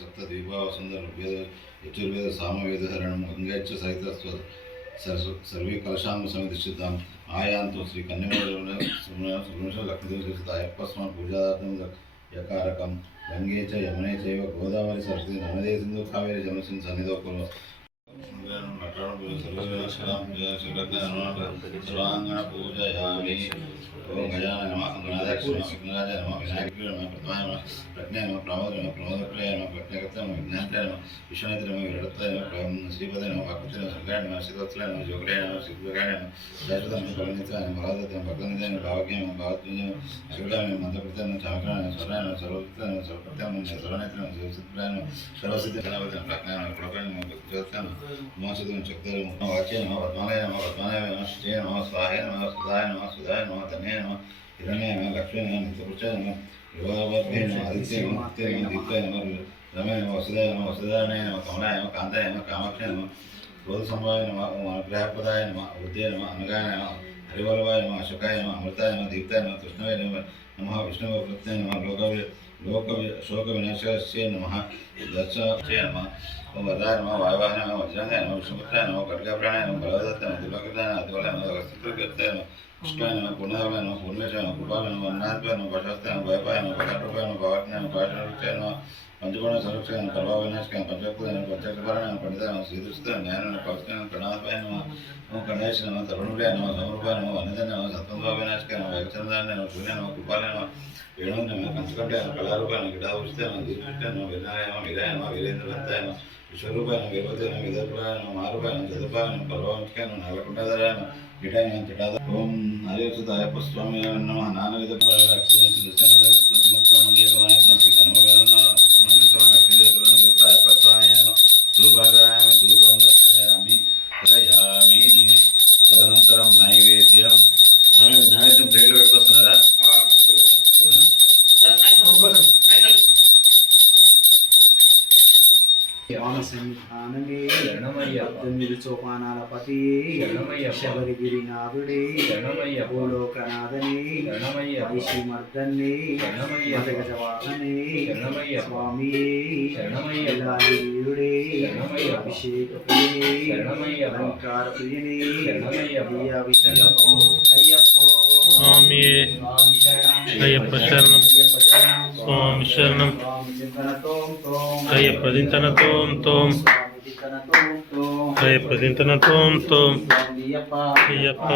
सप्तद्वीपावसुन्दर वेद यजुर्वेद सामवेदहरणं गङ्गैश्च सहित सर्वे कलशां समितिष्ठिताम् आयान्तु श्री कन्यामूलक्ष्मीदेवस्वामी पूजार्थं यकारकं गंगे च यमुने चैव गोदावरी सरस्वती नर्मदे सिन्धु कावेरी जलस्मिन् सन्निधौ कुरु सर्वांगण पूजयामि ओम गजानन नमः गणाध्यक्ष नमः विघ्नराज नमः विनायकाय नमः प्रथमाय नमः प्रज्ञाय नमः प्रमोदाय नमः प्रमोदप्रियाय नमः प्रज्ञाकर्ताय नमः विज्ञानकाय नमः विश्वनाथाय नमः विरक्ताय नमः श्रीपदाय नमः भक्ताय नमः संगाय नमः सिद्धवत्सलाय नमः जोगराय नमः सिद्धगाय नमः शाश्वताय नमः करुणिताय नमः भगवताय नमः भक्तनिधाय नमः भावज्ञाय नमः भावज्ञाय नमः अशोकाय नमः मंत्रकृताय नमः चामकाय नमः स्वराय नमः सर्वभक्ताय नमः सर्वभक्ताय नमः सर्वनेत्राय नमः सर्वसिद्धाय नमः सर्वसिद्धि गणपतिय नमः प्रज्ञाय नमः प्रकाय नमः भक्तवत्सलाय नमः मोक्षदं चक्राय नमः वाच्य नमः वर्तमानाय नमः वर्तमानाय नमः श्रीय नमः स्वाहाय नमः सुधाय नमः सुधाय नमः धन्याय नमः हिरण्याय नमः लक्ष्मी नमः नित्यपुरुषाय नमः युवावर्धे नमः आदित्य नमः नित्य नमः दीप्ताय नमः रमाय नमः वसुदाय नमः वसुदायनाय नमः कमलाय नमः कान्ताय नमः कामाक्षाय नमः क्रोधसंभवाय नमः अनुग्रहप्रदाय नमः बुद्धये नमः अनगाय नमः हरिवल्लभाय नमः अशोकाय नमः अमृताय नमः दीप्ताय नमः कृष्णाय नमः विष्णुप्रत्याय नमः शोकविनाशाय नमः दक्षाय नमः वरदाय नमः वायुवाहनाय नमः वज्रांगाय नमः विष्णुपुत्राय नमः खड्गप्राणाय नमः बलवदत्ताय नमः दिवाकराय नमः दिवालाय नमः वस्त्रकृताय नमः कृष्णाय नमः पूर्णधाय नमः पूर्णेशाय नमः कृपाय नमः अन्नाथाय नमः पशास्ताय नमः भयपाय नमः पकाटोपाय नमः भवाज्ञाय नमः पाषाणवृक्षाय नमः पंचकोण संरक्षाय नमः कर्मविनाशकाय प्रजापताय नमः पंचकपालाय नमः पंडिताय नमः श्रीदृष्टाय न्यायाय नमः कौशिकाय नमः प्रणवाय नमः ओम गणेश नमः तरुणप्रियाय नमः समरूपाय नमः वन्दिताय नमः सत्पंचविनाशकाय नमः एकचंदाय नमः सूर्याय नमः कृपालाय नमः वेणुं नमः कंचकट्टाय नमः कलारूपाय नमः गिडाभूषिताय नमः दीर्घाय नमः वीराय नमः वीराय नमः वीरेन्द्रवत्ताय नमः विश्वरूपाय नमः वीरवताय नमः विदर्भाय नमः महारूपाय नमः चतुर्भाय नमः पर्ववंशिकाय नमः नागकुण्डधराय नमः कीटाय नमः जटाधर ओम हरिसुताय पुष्पामि नमः नानाविधफलक्षणमङ्गेकमाय श्री कन्मवेदना लक्ष्मीदेवस्वामी धूपादरायामि धूपं दर्शयामि दर्शयामि तदनन्तरं नैवेद्यं नैवेद्यं प्लेట్లో పెట్టుకొస్తున్నారా ఆనసంధానమే పద్దెనిమిది సోపానాలపతి శబరిగిరినాథుడే భూలోకనాథనే శ్రీమర్దన్నే గజవాహనే స్వామియే వీరుడే అభిషేక ప్రియనే అలంకార ప్రియనే స్వామియే అయ్యప్ప శరణం స్వామి శరణం అయ్యప్ప దింతన తోం తోం అయ్యప్ప దింతన తోం తోం అయ్యప్ప